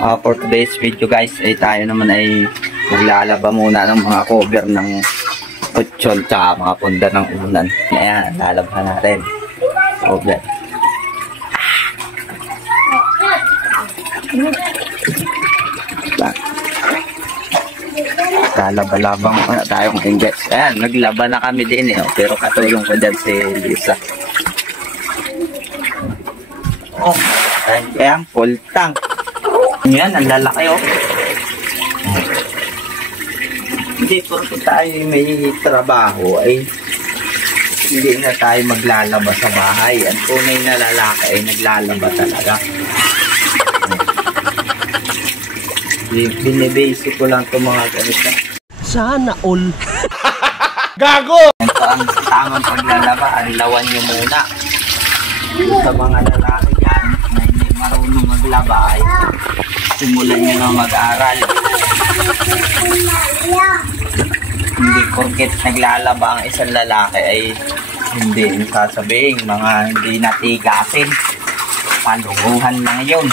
For today's video guys ay tayo naman ay maglalaba muna ng mga cover ng kutsyon tsaka mga punda ng unan. Ayan, lalabhan natin cover. Kalaba-labang na tayo ngayon guys. Ayan, naglaba na kami din eh. Pero katulong ko dyan si Lisa. Oh, ayan, full tank. Yan, ang lalaki oh. Hindi porque tayo may trabaho ay hindi na tayo maglalaba sa bahay. Ang tunay na lalaki ay naglalaba talaga. Binibasic ko lang itong mga ganito. Sana all. Gago! Ito ang tamang paglalaba. Anlawan nyo muna. Sa mga lalaki yan na hindi marunong maglaba ay simulan nyo na mag-aral. Hindi porket naglalaba ang isang lalaki ay hindi sasabihin mga hindi natigasin. Paluguhan lang yun.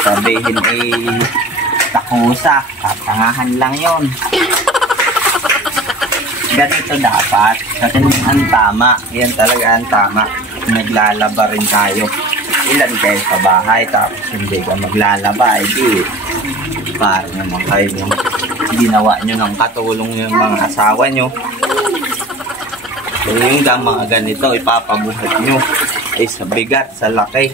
Sabihin ay takusa, tatangahan lang yun. Ganito dapat. Kasi ang tama. Yan talaga ang tama. Naglalaba rin tayo. Ilan kayo sa bahay tapos hindi ka maglalaba. Hindi. Parang naman kayo yung ginawa nyo ng katulong yung mga asawa nyo. So yung mga ganito ipapabuhat nyo ay sa bigat, sa laki.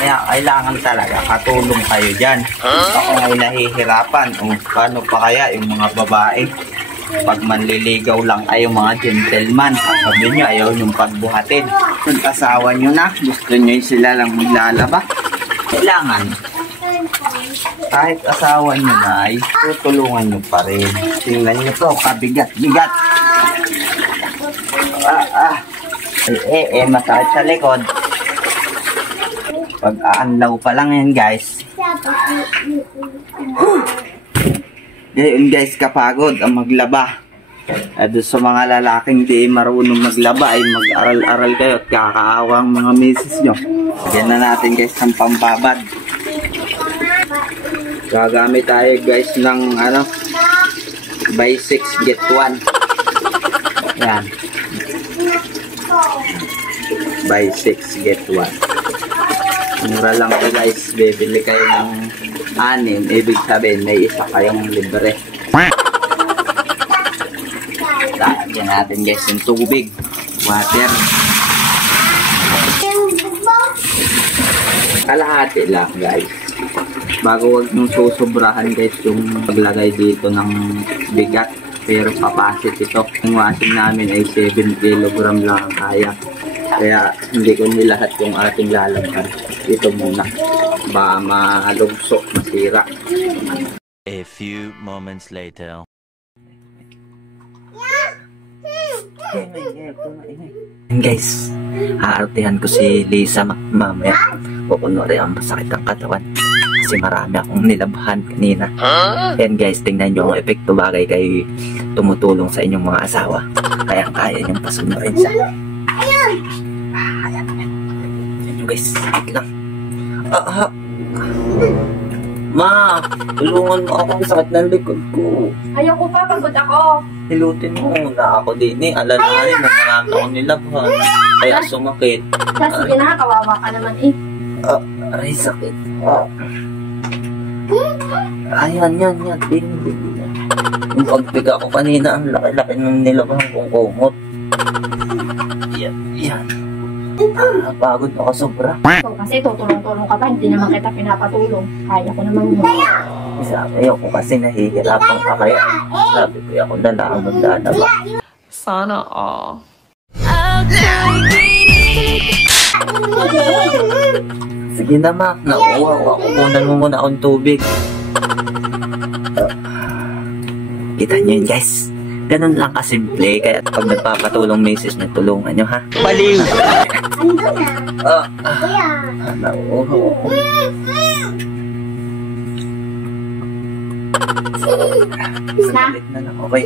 Kaya kailangan talaga katulong kayo dyan. Ako ay nahihirapan. Paano pa kaya yung mga babae? Pag manliligaw lang kayo mga gentleman, sabi nyo ayaw yung pagbuhatin. Kung asawa nyo na, gusto nyo sila lang maglalaba, kailangan kahit asawa nyo na ay tutulungan nyo pa rin. Tingnan nyo to, kabigat-bigat. Masakit sa likod. Pag aanlaw pa lang yan guys. Ngayon guys, kapagod ang maglaba. Doon sa mga lalaking di marunong maglaba ay mag-aral-aral kayo at kakaawang mga misis nyo. Yan na natin guys ang pambabad. Gagamit tayo guys ng buy 6 get 1. Yan. Buy 6 get 1. Mura lang to guys. Bibili kayo ng 6, ibig sabihin may isa kayong libre. Lagyan natin guys yung tubig, water. Kalahati lang guys. Bago huwag nung susobrahan guys yung paglagay dito ng bigat. Pero kapasit ito. Yung washing namin ay 7 kg lang kaya. Kaya hindi ko nilahat yung ating lalagyan. Ito muna. Baka malugso, masira. A few moments later. Guys, aartihan ko si Lisa mamaya. Pupunori ang masakit ang katawan. Kasi marami akong nilabhan kanina. Yan guys, tingnan nyo ang epekto bagay kay tumutulong sa inyong mga asawa. Kaya kaya niyong pasunurin siya. Ayan. Yan guys, sakit lang. Ma, tulungan mo ako, sakit ng likod ko. Ayoko pa, pagod ako. Hilutin mo na ako din eh. Alalahanin mo, marami akong nilabhan. Kaya sumakit. Sige na, kawawa ka naman eh. Ay, sakit. Ayan, yan. Yung pagpiga ko kanina, ang laki-laki ng nilabhan kong kumot. Yan. Pagod ako sobra. So, kasi tutulong-tulong ka pa, hindi naman kita pinapatulong. Kaya ko naman mo. Sabi ako kasi nahihirapan ka kaya. Sabi ko ako na lang maglalaba. Sana all. Sige na ma, nauwaw ako. Kunan mo muna akong tubig. Kita nyo yun guys. Ganun lang kasimple. Kaya pag nagpapatulong misis nyo, tulungan nyo ha. Baliw! Nauwaw ako. Salit na lang. Okay.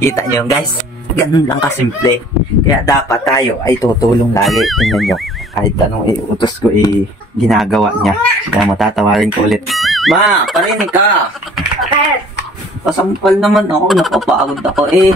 Kita nyo guys. Ganun lang kasimple. Kaya dapat tayo ay tutulong lali. Tingnan nyo. Kahit anong iutos ko, ginagawa niya. Kaya matatawarin ko ulit. Ma, parinig ka! Bakit? Pasampal naman ako. Napapagod ako eh.